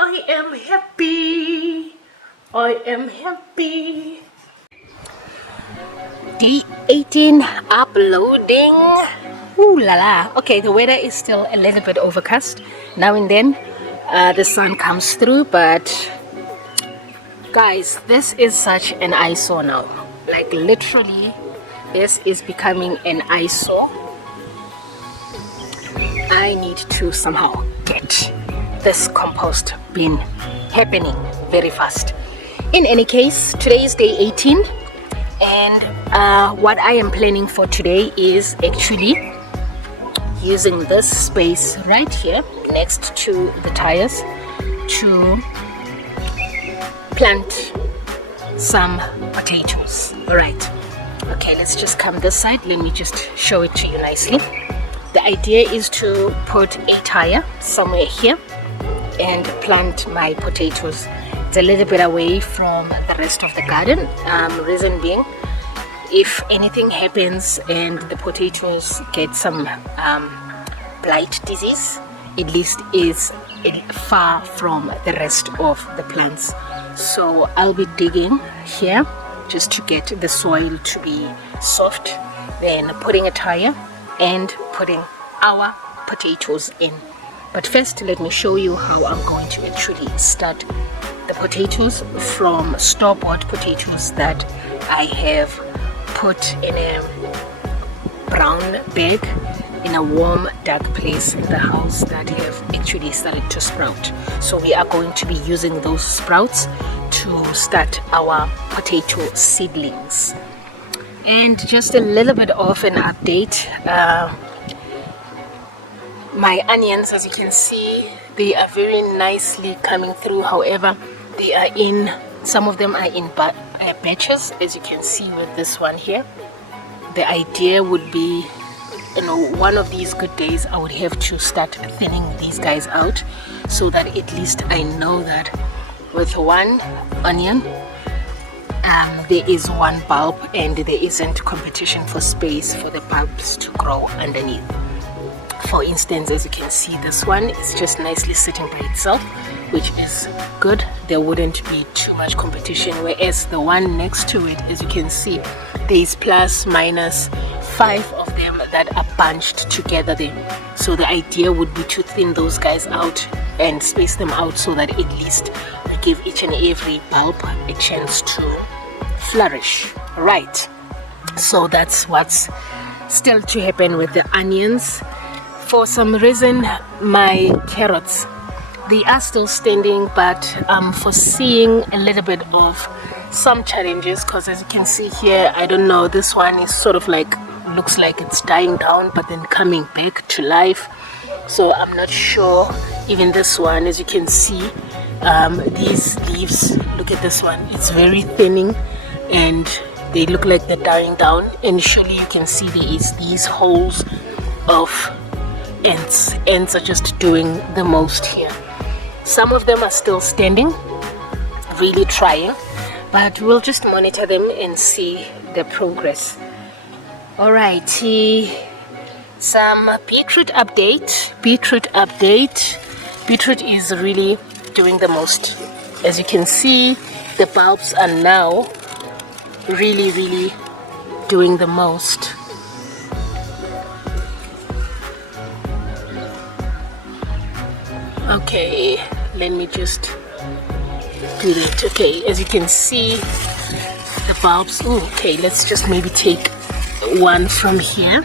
I am happy. I am happy. Day 18 uploading. Ooh la la. Okay, the weather is still a little bit overcast. Now and then the sun comes through, but guys, this is such an eyesore now. Like literally, this is becoming an eyesore. I need to somehow get this compost bin happening very fast. In any case, today is day 18, and what I am planning for today is actually using this space right here next to the tires to plant some potatoes. All right, okay, let's just come this side. Let me just show it to you nicely. The idea is to put a tire somewhere here and plant my potatoes. It's a little bit away from the rest of the garden. Reason being, if anything happens and the potatoes get some blight disease, at least is far from the rest of the plants. So I'll be digging here just to get the soil to be soft, then putting a tire and putting our potatoes in. But first, let me show you how I'm going to actually start the potatoes from store-bought potatoes that I have put in a brown bag in a warm, dark place in the house that have actually started to sprout. So we are going to be using those sprouts to start our potato seedlings. And just a little bit of an update. My onions, as you can see, they are very nicely coming through. However, they are in, some of them are in batches, as you can see with this one here. The idea would be, one of these good days I would have to start thinning these guys out, so that at least I know that with one onion there is one bulb and there isn't competition for space for the bulbs to grow underneath. For instance, as you can see, this one is just nicely sitting by itself, which is good. There wouldn't be too much competition, whereas the one next to it, as you can see, there is plus minus 5 of them that are bunched together there. So the idea would be to thin those guys out and space them out so that at least we give each and every bulb a chance to flourish. Right, so that's what's still to happen with the onions. For some reason, my carrots, they are still standing, but I'm foreseeing a little bit of some challenges, because as you can see here, I don't know, this one is sort of like, looks like it's dying down but then coming back to life. So I'm not sure. Even this one, as you can see, these leaves, look at this one, it's very thinning and they look like they're dying down. Initially you can see there is these holes of ants. Ants are just doing the most here. Some of them are still standing, really trying, but we'll just monitor them and see the progress. Alrighty, some beetroot update. Beetroot is really doing the most. As you can see, the bulbs are now really doing the most. Okay, let me just do it. Okay, as you can see, the bulbs. Ooh, okay, let's just maybe take one from here.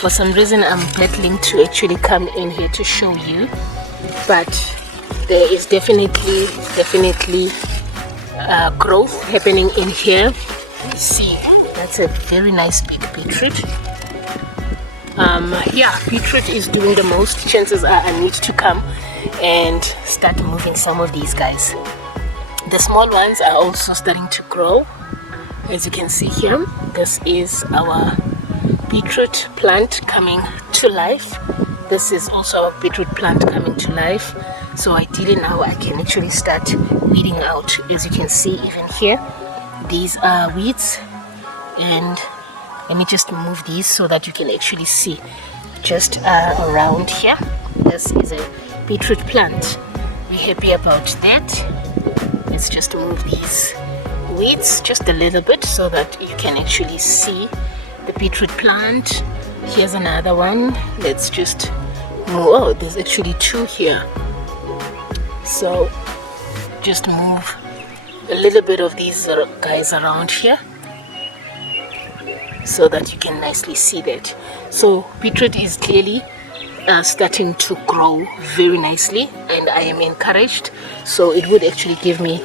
For some reason, I'm battling to actually come in here to show you, but there is definitely growth happening in here. See, that's a very nice big beetroot. Yeah, beetroot is doing the most. Chances are I need to come and start moving some of these guys. The small ones are also starting to grow. As you can see here, this is our beetroot plant coming to life. This is also our beetroot plant coming to life. So ideally now I can actually start weeding out. As you can see, even here, these are weeds, and let me just move these so that you can actually see just around here. This is a beetroot plant. we're happy about that. Let's just move these weeds just a little bit so that you can actually see the beetroot plant. Here's another one. Let's just move. Oh, there's actually two here. So just move a little bit of these guys around here so that you can nicely see that. So beetroot is clearly starting to grow very nicely, and I am encouraged. So it would actually give me,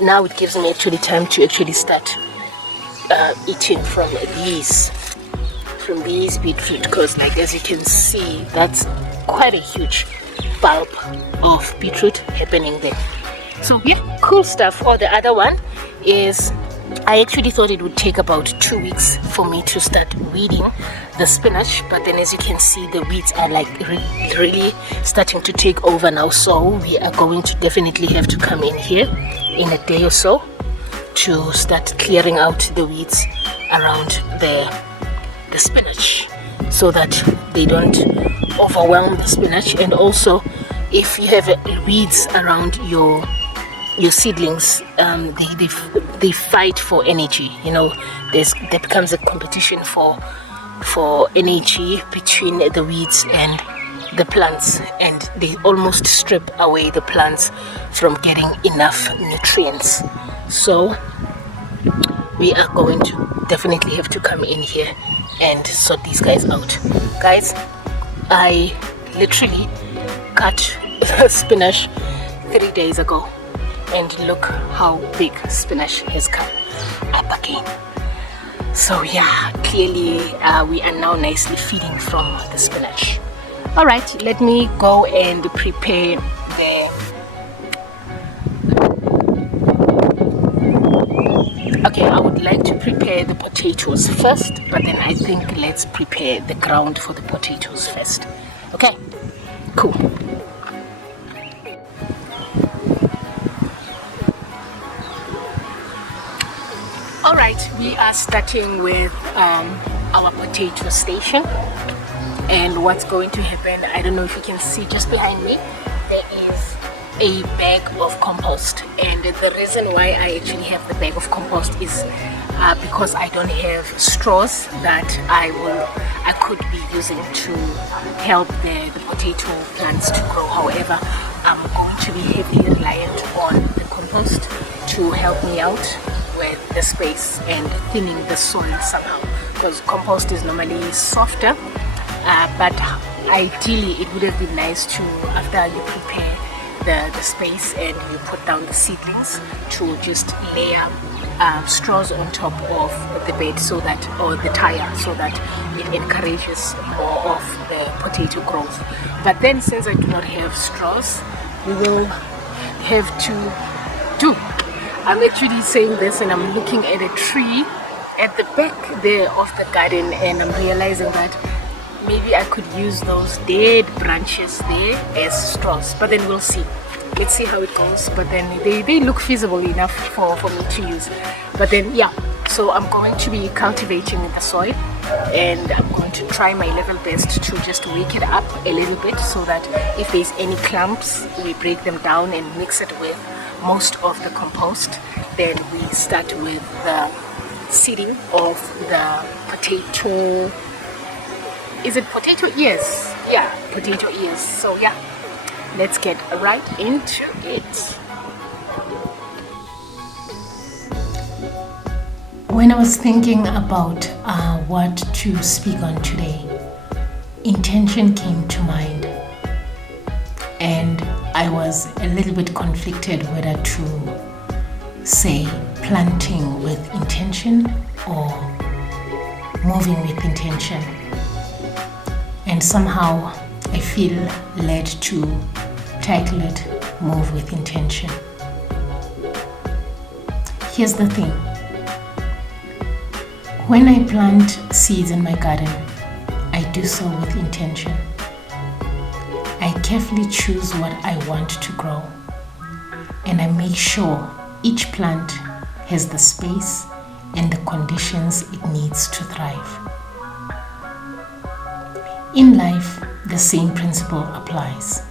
now it gives me actually time to actually start eating from these beetroot, because like as you can see, that's quite a huge bulb of beetroot happening there. So yeah, cool stuff. Or the other one is, I actually thought it would take about 2 weeks for me to start weeding the spinach, but then as you can see, the weeds are like really starting to take over now. So we are going to definitely have to come in here in a day or so to start clearing out the weeds around the spinach so that they don't overwhelm the spinach. And also, if you have weeds around your seedlings, they fight for energy. You know, there becomes a competition for energy between the weeds and the plants, and they almost strip away the plants from getting enough nutrients. So we are going to definitely have to come in here and sort these guys out. Guys, I literally cut spinach 3 days ago, and look how big spinach has come up again. So yeah, clearly we are now nicely feeding from the spinach. All right, let me go and prepare the okay, I would like to prepare the potatoes first, but then I think let's prepare the ground for the potatoes first. Okay, cool. Alright, we are starting with our potato station, and what's going to happen, I don't know if you can see just behind me, there is a bag of compost. And the reason why I actually have the bag of compost is because I don't have straws that I could be using to help the potato plants to grow. However, I'm going to be heavily reliant on the compost to help me out with the space and thinning the soil somehow, because compost is normally softer, but ideally it would have been nice to, after you prepare the space and you put down the seedlings, to just layer straws on top of the bed, so that, or the tire, so that it encourages more of the potato growth. But then, since I do not have straws, we will have to do, I'm actually saying this and I'm looking at a tree at the back there of the garden, and I'm realizing that maybe I could use those dead branches there as straws, but then we'll see. Let's see how it goes. But then they look feasible enough for me to use. But then yeah, so I'm going to be cultivating the soil, and I'm going to try my level best to just wake it up a little bit, so that if there's any clumps, we break them down and mix it with most of the compost. Then we start with the seeding of the potato. Is it potato ears? Yeah, potato ears. So yeah, let's get right into it. When I was thinking about what to speak on today, intention came to mind, and I was a little bit conflicted whether to say planting with intention or moving with intention. And somehow I feel led to title it Move with Intention. Here's the thing. When I plant seeds in my garden, I do so with intention. I carefully choose what I want to grow, and I make sure each plant has the space and the conditions it needs to thrive. In life, the same principle applies.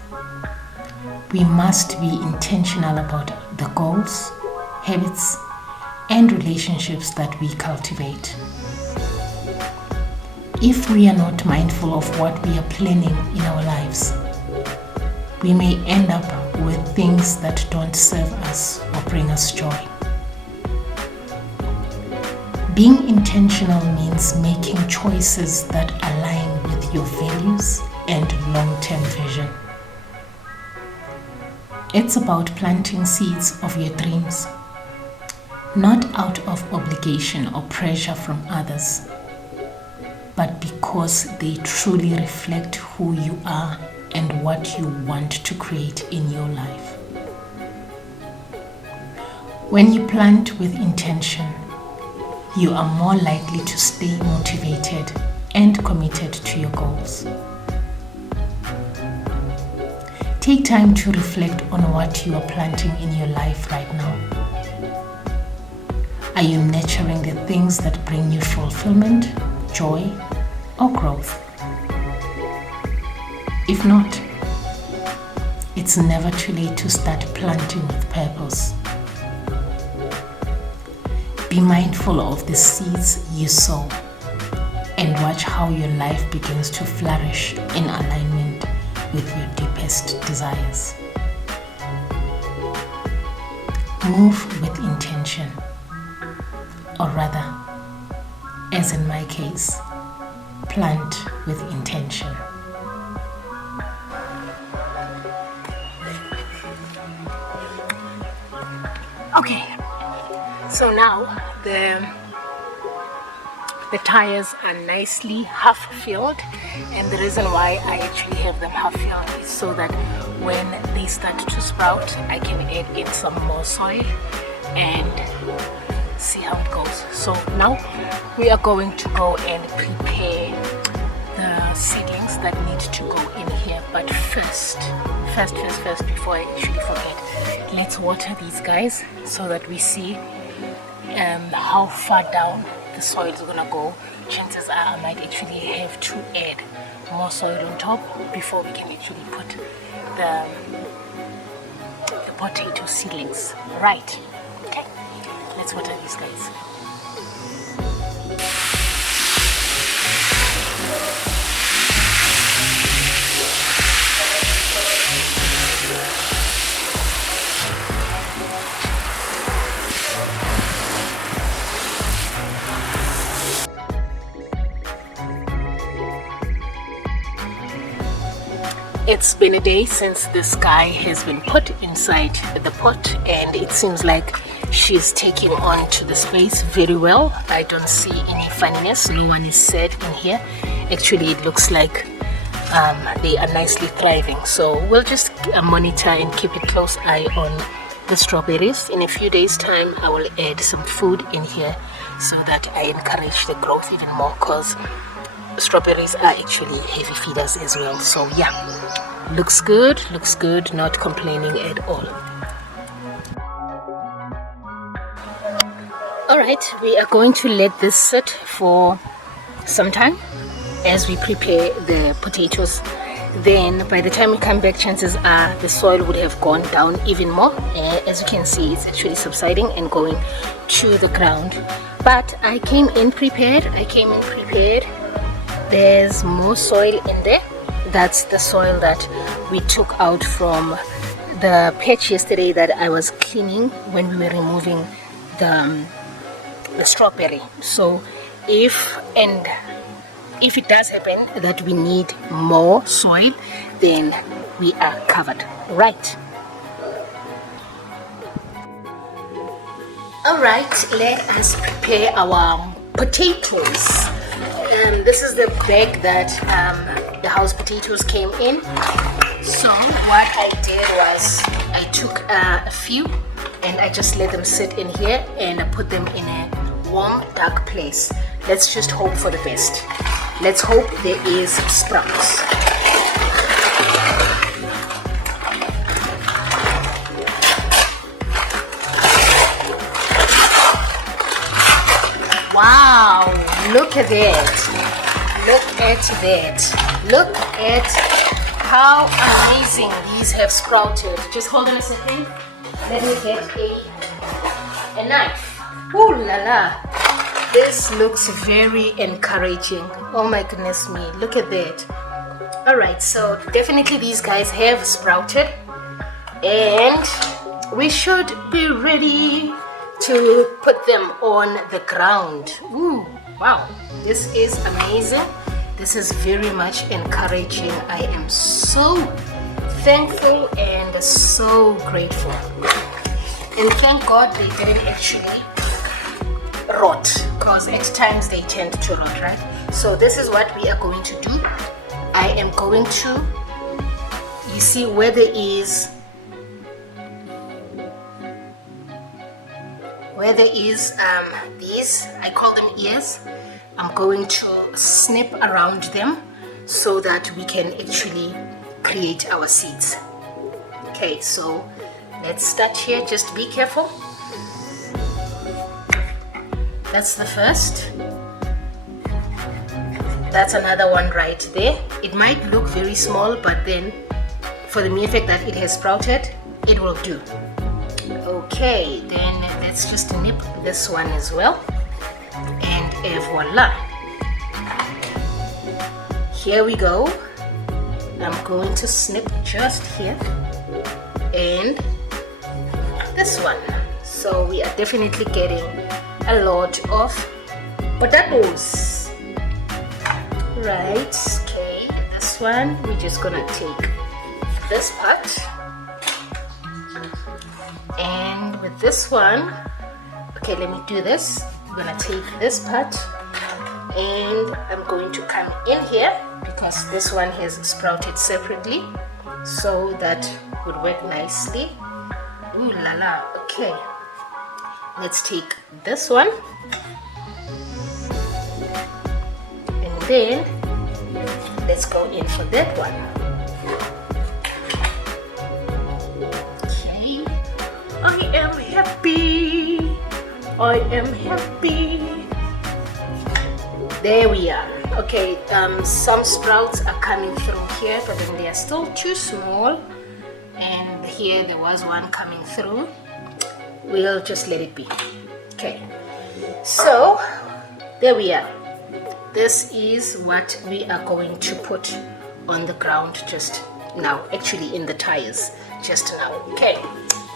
we must be intentional about the goals, habits, and relationships that we cultivate. If we are not mindful of what we are planning in our lives, we may end up with things that don't serve us or bring us joy. Being intentional means making choices that align with your values and long-term vision. It's about planting seeds of your dreams, not out of obligation or pressure from others, but because they truly reflect who you are and what you want to create in your life. When you plant with intention, you are more likely to stay motivated and committed to your goals. Take time to reflect on what you are planting in your life right now. Are you nurturing the things that bring you fulfillment, joy, or growth? If not, it's never too late to start planting with purpose. Be mindful of the seeds you sow and watch how your life begins to flourish in alignment with your deepest desires. Move with intention, or rather, as in my case, plant with intention. Okay, so now the tires are nicely half filled, and the reason why I actually have them half filled is so that when they start to sprout, I can add in some more soil and see how it goes. So now we are going to go and prepare the seedlings that need to go in here. But first, before I actually forget, let's water these guys so that we see how far down the soil is gonna go. Chances are I might actually have to add more soil on top before we can actually put the potato seedlings. Right, okay, let's water these guys. It's been a day since this guy has been put inside the pot, and it seems like she's taking on to the space very well. I don't see any funniness. No one is sad in here. Actually, it looks like they are nicely thriving. So we'll just monitor and keep a close eye on the strawberries. In a few days time, I will add some food in here so that I encourage the growth even more, because strawberries are actually heavy feeders as well. So yeah, looks good, not complaining at all. Alright, we are going to let this sit for some time as we prepare the potatoes. Then by the time we come back, chances are the soil would have gone down even more. As you can see, it's actually subsiding and going to the ground. But I came in prepared. There's more soil in there. That's the soil that we took out from the patch yesterday that I was cleaning when we were removing the strawberry. So if it does happen that we need more soil, then we are covered. Right. Alright, let us prepare our potatoes. This is the bag that the house potatoes came in. So what I did was I took a few and I just let them sit in here and I put them in a warm, dark place. Let's just hope for the best. Let's hope there is sprouts. Wow, look at that. Look at how amazing these have sprouted. Just hold on a second. Let me get a knife. Ooh la la. This looks very encouraging. Oh my goodness me. Look at that. Alright, so definitely these guys have sprouted. And we should be ready to put them on the ground. Ooh, wow. This is amazing. This is very much encouraging. I am so thankful and so grateful. And thank God they didn't actually rot, because at times they tend to rot, right? So this is what we are going to do. I am going to, you see where there is these, I call them ears, I'm going to snip around them so that we can actually create our seeds. Okay, so let's start here. Just be careful. That's the first. That's another one right there. It might look very small, but then for the mere fact that it has sprouted, it will do. Okay, then let's just nip this one as well, and voila, here we go. I'm going to snip just here and this one. So we are definitely getting a lot of potatoes, right? Okay, this one we're just gonna take this part. And with this one, okay, let me do this. I'm gonna take this part and I'm going to come in here because this one has sprouted separately, so that would work nicely. Ooh la la. Okay, let's take this one and then let's go in for that one. I am happy. I am happy. There we are. Okay, some sprouts are coming through here, but then they are still too small. And here there was one coming through. We'll just let it be. Okay, so there we are. This is what we are going to put on the ground just now, actually in the tires just now. Okay,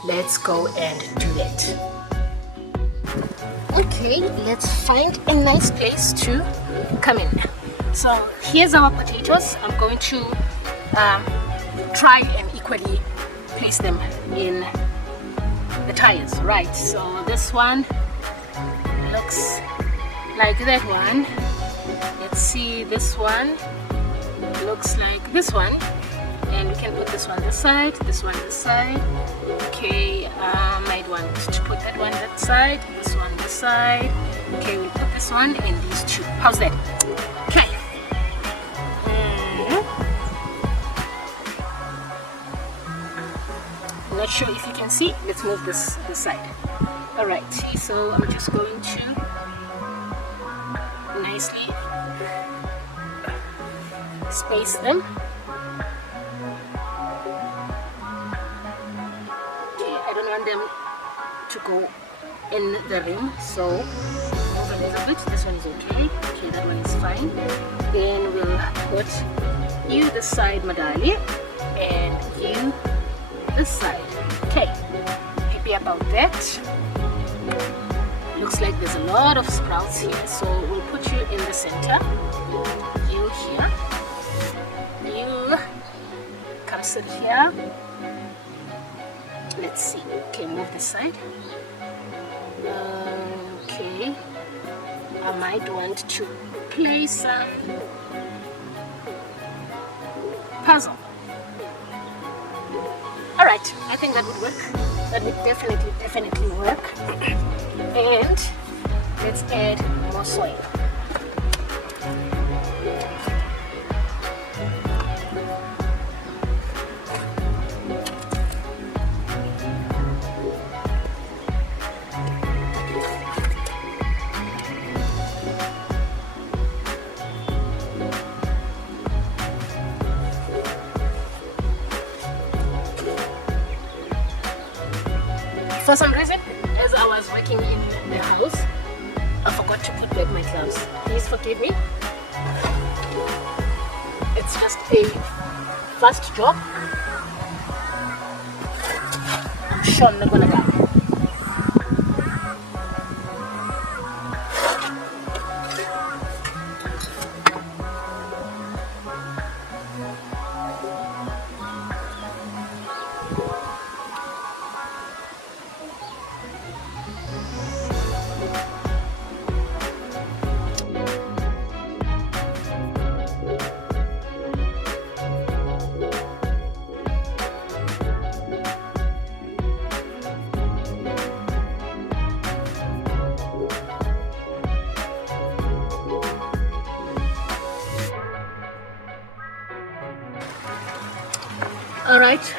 let's go and do it. Okay, let's find a nice place to come in. So here's our potatoes. I'm going to try and equally place them in the tires. Right, so this one looks like that one. Let's see, this one looks like this one. And we can put this one this side, this one this side. Okay, might want to put that one that side, this one this side. Okay, we'll put this one and these two. How's that? Okay. I'm not sure if you can see. Let's move this side. Alright, so I'm just going to nicely space them. Them to go in the rim, so move a little bit. This one is okay. Okay, that one is fine. Then we'll put you this side, Madali, and you this side. Okay, happy about that. Looks like there's a lot of sprouts here, so we'll put you in the center. You here. You come sit here. Let's see. Okay, move this side. Okay, I might want to play some puzzle. Alright, I think that would work. That would definitely work. And let's add more soil. For some reason, as I was working in the house, I forgot to put back my gloves. Please forgive me. It's just a fast job. I'm sure I'm not gonna die. Alright,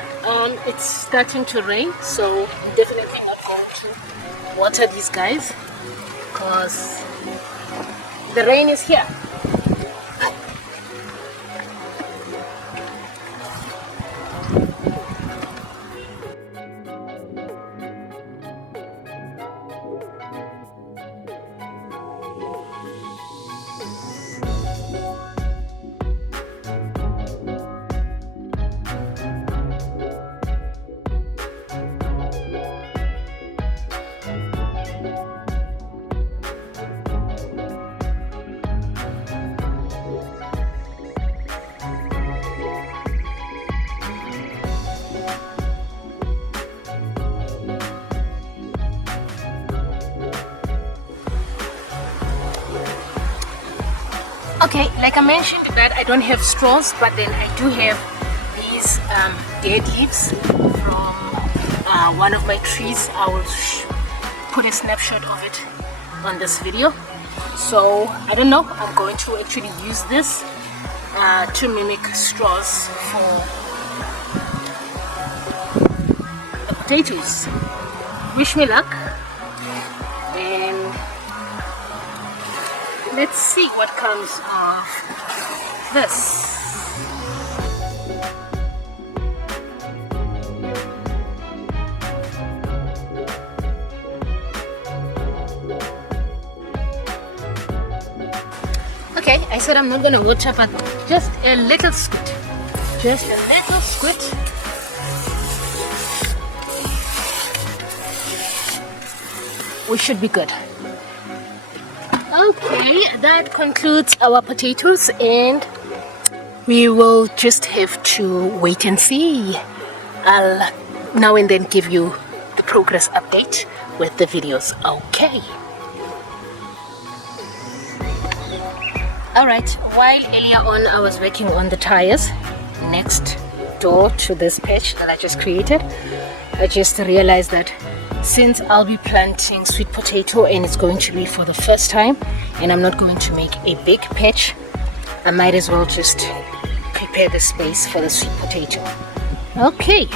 it's starting to rain, so I'm definitely not going to water these guys because the rain is here. Okay, like I mentioned that I don't have straws, but then I do have these dead leaves from one of my trees. I will put a snapshot of it on this video. So I don't know, I'm going to actually use this to mimic straws for the potatoes. Wish me luck, and let's see what comes of this. Okay, I said I'm not gonna water, but just a little squid. Just a little squid. We should be good. Okay, that concludes our potatoes, and we will just have to wait and see. I'll now and then give you the progress update with the videos. Okay. Alright, while earlier on I was working on the tires next door to this patch that I just created, I just realized that since I'll be planting sweet potato and it's going to be for the first time and I'm not going to make a big patch, I might as well just prepare the space for the sweet potato. Okay.